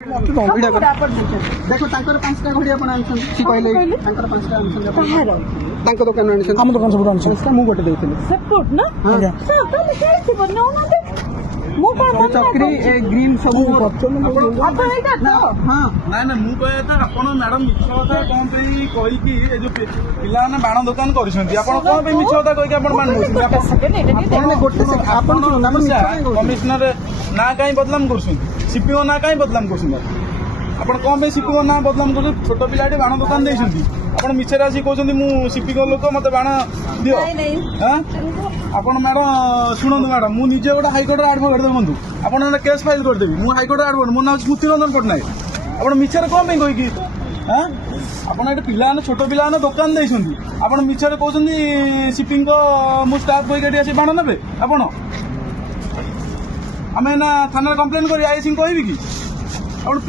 देखो पांचटा घड़ी आप कहले पांचटा आम दुकान आम दुकान सब आम मुझे गोटे चक्री ग्रीन सब मैडम मिछ कथा कौन कही जो पिला बाण दुकान कर मिछ कथा कही कमिशनर ना कहीं बदनाम कर सीपीओ ना कहीं बदनाम कर कौन सीपीओ ना बदनाम कर छोट पिलाटी बाण दुकान देती आप मिछे आसिक कहते मुझे सीपीओ लोक मत बाण दियो आपण मैडम शुणु मैडम मुझे गोटे हाइकोर्ट आडभोकेट देखो आप केस फाइल करदेवी मुझे हाइकोर्ट आडभोकेट मो ना स्मृति रंजन पट्टनायक आप मिछे कौन कहीकि आपड़ पिला छोट पिला दुकान देती आप मिछे कहते सीपी मो स्टाफ कहीकि आसी बाण ने आपण आम ना थाना कम्प्लेन कर आईसी कहबी कि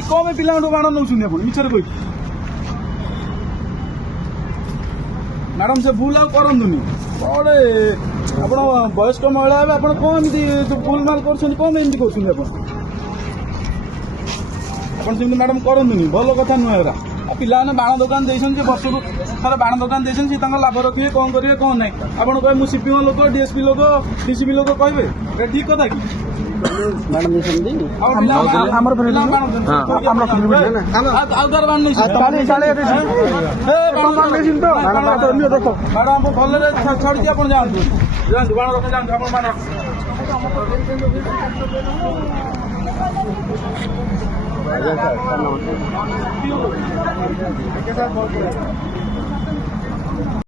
कौन पिला बाण नौ मिछे कही मैडम से भूल आंतुनि बड़े आप वयस्क महिला आप कौन भूल माल कर कौन एमती कर मैडम करनी भल कथा नुहे पिला बाण दुकान देते वर्ष को थोड़ा बाण दुकान देते लाभ रखिए कौन करेंगे कौन ना आप कहे मुझे सीपीओ लोक डीएसपी लोक डीसीपी लोक कहे ठीक कथा कि मैडम भल छाड़ी आप जातु बाण रख जातु